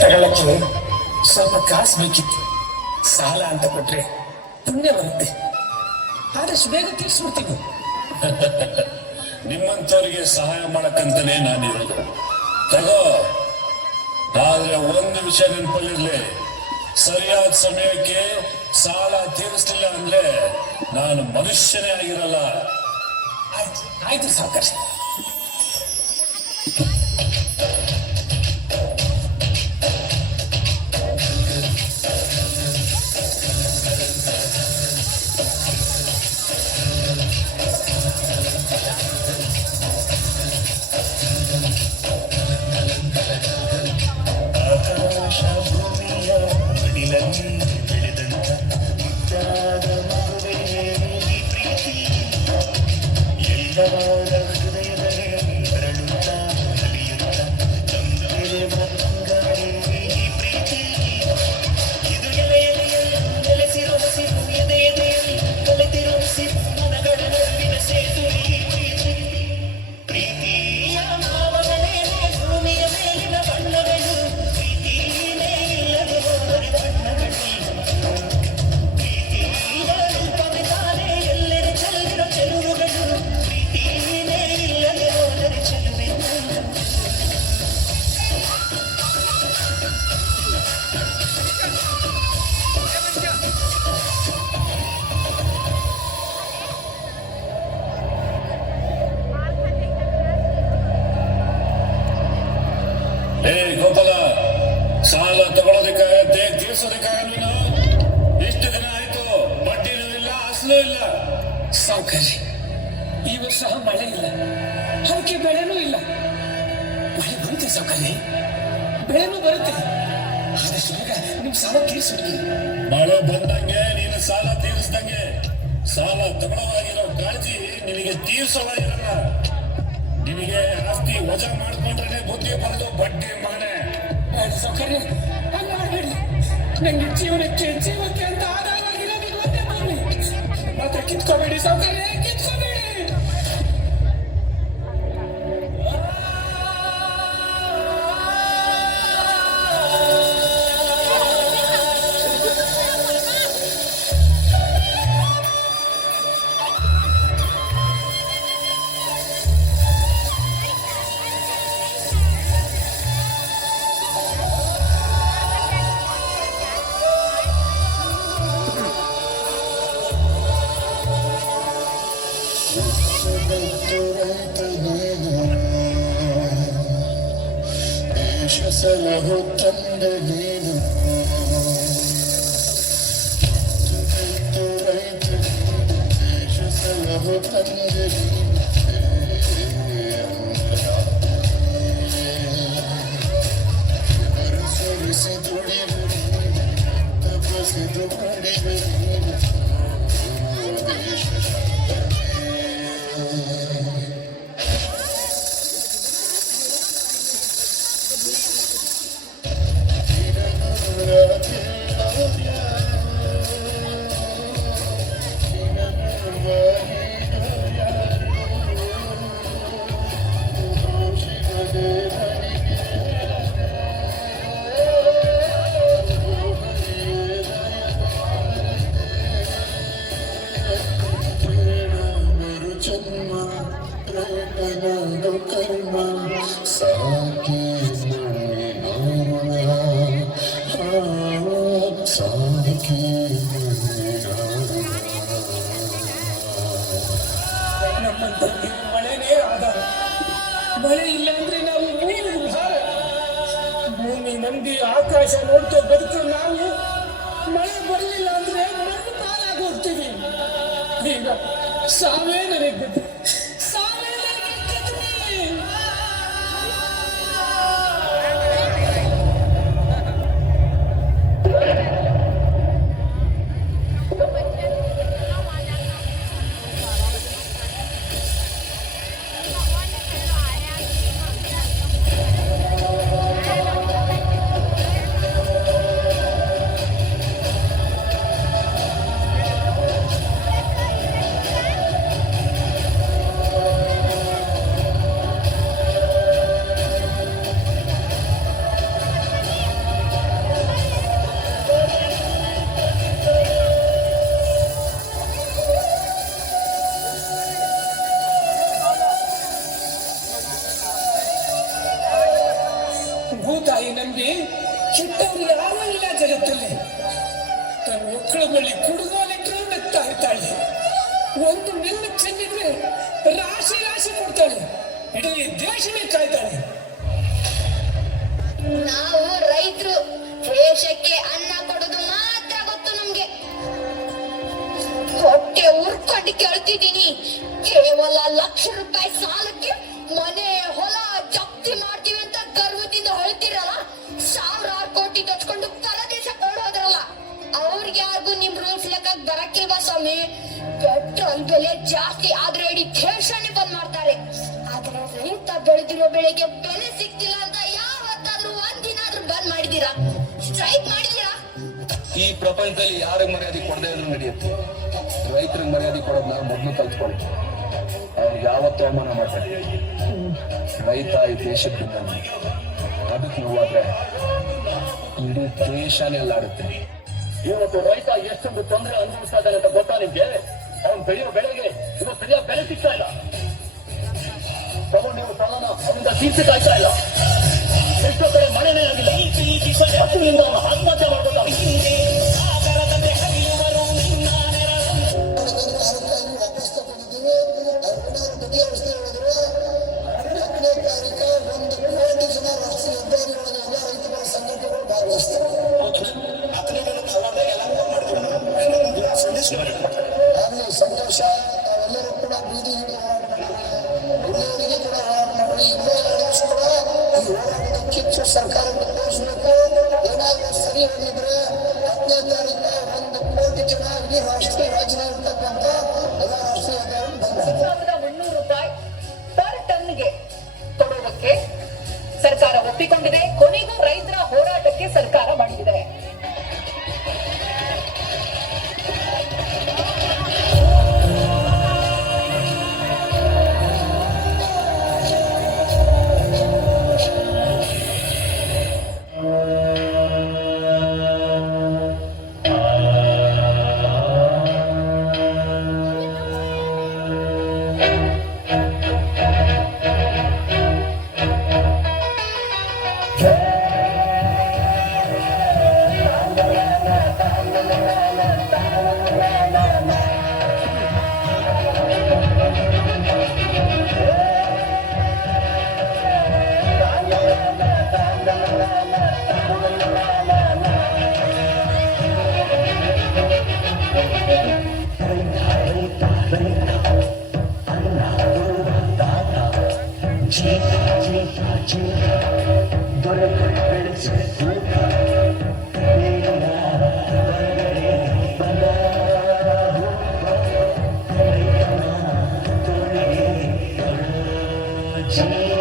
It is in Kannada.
ತಗೊಳ್ಳಕ್ಕೆ ಸ್ವಲ್ಪ ಕಾಸು ಬೇಕಿತ್ತು. ಸಾಲ ಅಂತ ಕೊಟ್ರೆ ಪುಣ್ಯ ಬರುತ್ತೆ, ಆದಷ್ಟು ಬೇಗ ತೀರ್ಸ್ಬಿಡ್ತೀನಿ. ನಿಮ್ಮಂಥವ್ರಿಗೆ ಸಹಾಯ ಮಾಡಕ್ಕಂತಾನೆ ನಾನಿರೋದು. ತಗೋ, ಆದ್ರೆ ಒಂದು ವಿಷಯ ನೆನಪಲ್ಲಿರ್ಲಿ, ಸರಿಯಾದ ಸಮಯಕ್ಕೆ ಸಾಲ ತೀರಿಸ್ಲಿಲ್ಲ ಅಂದ್ರೆ ನಾನು ಮನುಷ್ಯನೇ ಆಗಿರಲ್ಲ. ಆಯ್ತು ಆಯ್ತು ಸಾವುಕಾರ. ಗೋಪಾಲ, ಸಾಲ ತಗೊಳ್ಳೋದಕ್ಕಾಗತ್ತೆ, ತೀರ್ಸೋದಕ್ಕಾಗಲ್ಲ. ಇಷ್ಟು ದಿನ ಆಯ್ತು, ಬಡ್ಡಿನೂ ಇಲ್ಲ, ಅಸಲು ಇಲ್ಲ. ಸಾವುಕಾರಿ, ಈ ವರ್ಷ ಮಳೆ ಇಲ್ಲ, ಅದಕ್ಕೆ ಬೆಳೆನೂ ಇಲ್ಲ. ಮಳೆ ಬರುತ್ತೆ ಸಾವುಕಾರಿ, ಬೆಳೆನೂ ಬರುತ್ತೆ. ಆದಷ್ಟು ಬೇಗ ನಿಮ್ ಸಾಲ ತೀರಿಸ್ಬಿಡ್ತೀನಿ. ಮಳೆ ಬಂದಂಗೆ ನೀನು ಸಾಲ ತೀರಿಸ್ದಂಗೆ. ಸಾಲ ತಗೊಳ್ಳೋವಾಗಿರೋ ಕಾಳಜಿ ನಿನಗೆ ತೀರ್ಸೋವಾಗಿರಲ್ಲ. ನಿನಗೆ ಆಸ್ತಿ ವಜಾ ಮಾಡ್ಕೊಂಡ್ರೆ ಬುದ್ಧಿ ಬರೋದು ಬಡ್ಡಿ ಮಗನೇ. ಸೌಕರ್ಯ ಹಂಗ ಮಾಡಬೇಡಿ. ನಂಗೆ ಜೀವನಕ್ಕೆ ಅಂತ ಆಧಾರವಾಗಿರೋದು ಒಂದೇ ಮಾಡಿ. ಮಾತ್ರ ಕಿತ್ಕೋಬೇಡಿ ಸೌಕರ್ಯ, ಕಿತ್ಕೋಬೇಡಿ. ಸಲಹು ತಂದೆ ನೀನು, ದೇಶ ಸಲಹು ತಂದೆ ಸರಿಸಿ ದುಡಿದು ತಪಸಿದು ಮಾಡಿದೆ ದೇಶ. ಕರ್ಮ ಸಾಕಿ ಸಾಕಿ ನಮ್ಮಂತವ್ರಿಗೆ ಮಳೆನೇ ಆಧಾರ. ಮಳೆ ಇಲ್ಲ ಅಂದ್ರೆ ನಾವು ನೀರು ಭಾರ. ಭೂಮಿ ಮಂದಿ ಆಕಾಶ ನೋಡ್ತೋ ಬದುಕು ನಾವು. ಮಳೆ ಬರಲಿಲ್ಲ ಅಂದ್ರೆ ಮಣ್ಣು ಪಾಲಾಗಿ ಹೋಗ್ತೀವಿ. ಈಗ ಸಾವೇ ನನಗೆ ಗತಿ. ತಾಯಿ ನಂಬಿ ಕೆಟ್ಟವ್ರು ಯಾರೂ ಇಲ್ಲ ಜಗತ್ತಲ್ಲಿ. ತನ್ನ ಮಕ್ಕಳ ಬಳಿ ಕುಡುಗೋಲಿಟ್ಟರೂ ನಗ್ತಾ ಇರ್ತಾಳೆ. ಒಂದು ಮಿಲ್ಲು ಚೆಂದಿದ್ರೆ ರಾಶಿ ರಾಶಿ ಕೊಡ್ತಾಳೆ. ಇಡೀ ದೇಶನೇ ಕಾಯ್ತಾಳೆ. ನಾವು ರೈತರು, ದೇಶಕ್ಕೆ ಅನ್ನ ಕೊಡೋದು ಮಾತ್ರ ಗೊತ್ತು ನಮ್ಗೆ. ಹೊಟ್ಟೆ ಉರ್ಕೊಂಡು ಕೇಳ್ತಿದ್ದೀನಿ, ಕೇವಲ ಲಕ್ಷ ರೂಪಾಯಿ ಸಾಲಕ್ಕೆ ಮನೆ ಹೊಲ ಜಪ್ತಿ ಮಾಡ್ತೀವಿ ಅಂತ ಗರ್ವದಿಂದ ಹೇಳ್ತಿರಲ್ಲ. ಸಾವಿರಾರು ಕೋಟಿ ದಚ್ಕೊಂಡು ಪರದೇಶ ಕೊಡೋದ್ರಲ್ಲ, ಅವ್ರಿಗೆ ಯಾರಿಗೂ ನಿಮ್ ರೂಲ್ಸ್ ಲೆಕ್ಕ ಬರಕ್ಕಿಲ್ವಾ ಸ್ವಾಮಿ? ಪೆಟ್ರೋಲ್ ಬೆಲೆ ಜಾಸ್ತಿ ಆದ್ರೆ ಇಡೀ ದೇಶನೇ ಬಂದ್ ಮಾಡ್ತಾರೆ. ಆದ್ರೆ ರೈತ ಬೆಳೆದಿರೋ ಬೆಳೆಗೆ ಬೆಲೆ ಸಿಗ್ತಿಲ್ಲ ಅಂತ ಯಾವತ್ತಾದ್ರೂ ಒಂದಿನಾದ್ರೂ ಬಂದ್ ಮಾಡಿದೀರಾ? ಸ್ಟ್ರೈಕ್ ಮಾಡಿದೀರಾ? ಈ ಪ್ರಪಂಚದಲ್ಲಿ ಯಾರಿಗೆ ಮರ್ಯಾದೆ ಕೊಡದೇ ಇದ್ರು ನಡೆಯುತ್ತೆ. ರೈತರಿಗೆ ಮರ್ಯಾದೆ ಕೊಡೋದನ್ನ ಮೊದಲು ಕಲ್ತ್ಕೊಳ್ಳಿ. ಅವ್ರಿಗೆ ಯಾವತ್ತೂ ಅವಮಾನ ಮಾಡ್ತಾರೆ. ರೈತ ಈ ದೇಶಕ್ಕಿಂತ ಅದಕ್ಕೆ ನೋವಾದ್ರೆ ಇಡೀ ದೇಶನೇ ಅಲ್ಲಾಡುತ್ತೆ. ಇವತ್ತು ರೈತ ಎಷ್ಟೊಂದು ತೊಂದರೆ ಅನುಭವಿಸ್ತಾ ಇದ್ದಾನೆ ಅಂತ ಗೊತ್ತಾ ನಿಮ್ಗೆ? ಅವ್ನು ಬೆಳೆಯೋ ಬೆಳೆಗೆ ಇವತ್ತು ಸರಿಯಾದ ಬೆಲೆ ಸಿಗ್ತಾ ಇಲ್ಲ. ತಗೊಂಡು ನೀವು ಸಾಲನ ಅವನಿಂದ ತೀರ್ಸಿ ಕಾಯ್ತಾ ಇಲ್ಲ. ಎಷ್ಟೋ ಕಡೆ ಮಳೆನೇ ಆಗಿಲ್ಲ. ಹಸುವಿನಿಂದ ಅವನು ಆತ್ಮಹತ್ಯೆ ಮಾಡ್ಕೊತಾನೆ. ಸಂತೋಷ. ತಾವೆಲ್ಲರೂ ಕೂಡ ಬೀದಿ ಇಲ್ಲಿಯವರಿಗೆ ಕೂಡ ಹೋರಾಟ ಮಾಡಿ ಇನ್ನೂ 2 ದಿವಸ ಕೂಡ ಈ ಹೋರಾಟದ ಕಿಚ್ಚು ಸರ್ಕಾರಕ್ಕೆ ತೋರಿಸಬೇಕು. ಏನಾದರೂ ಸರಿ ಹೋಗಿದ್ರೆ 10ನೇ ತಾರೀಕು 1 ಕೋಟಿ ಜನ ಇಡೀ ರಾಷ್ಟ್ರೀಯ ರಾಜಧಾನಿ ಇರ್ತಕ್ಕಂಥ ಎಲ್ಲ ರಾಷ್ಟ್ರೀಯ $1,300 ಪರ್ ಟನ್ಗೆ ಕೊಡುವುದಕ್ಕೆ ಸರ್ಕಾರ ಒಪ್ಪಿಕೊಂಡಿದೆ. ಕೊನೆಗೂ ರೈತರ ಹೋರಾಟಕ್ಕೆ ಸರ್ಕಾರ ಮಾಡಿದೆ. ಜೀವ